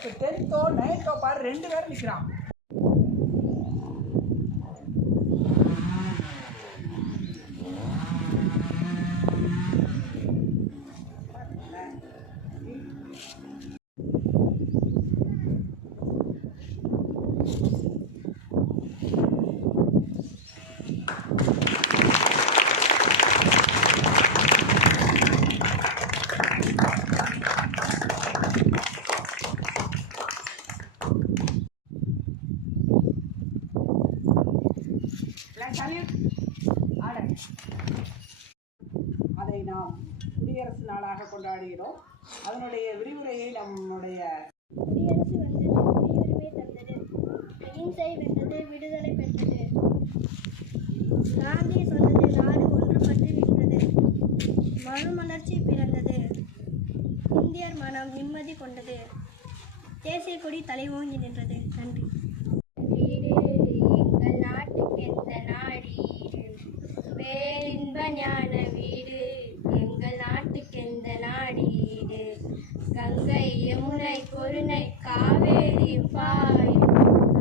இப்போ 10th 9th பாரு 2 பேரும் நிற்கிறான். அதை நாம் குடியரசு நாளாக கொண்டாடுகிறோம். அதனுடைய விரிவுரையை நம்முடைய குடியரசு வந்தது, குடியுரிமை தந்தது, அகிம்சை வென்றது, விடுதலை பெற்றது. காந்தி சொன்னது, நாடு ஒன்றுபட்டு நின்றது, மறுமலர்ச்சி பிறந்தது, இந்தியர் மனம் நிம்மதி கொண்டது, தேசிய கொடி தலை ஓங்கி நின்றது. நன்றி. வீடு எங்கள் நாட்டுக்கு எந்த நாடு பேரின்ப ஞான வீடு எங்கள் நாட்டுக்கு எந்த நாடு கங்கை யமுனை பொருணை காவேரியும் பாயும்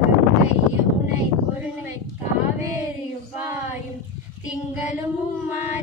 கங்கை யமுனை பொருணை காவேரியும் பாயும் திங்களும்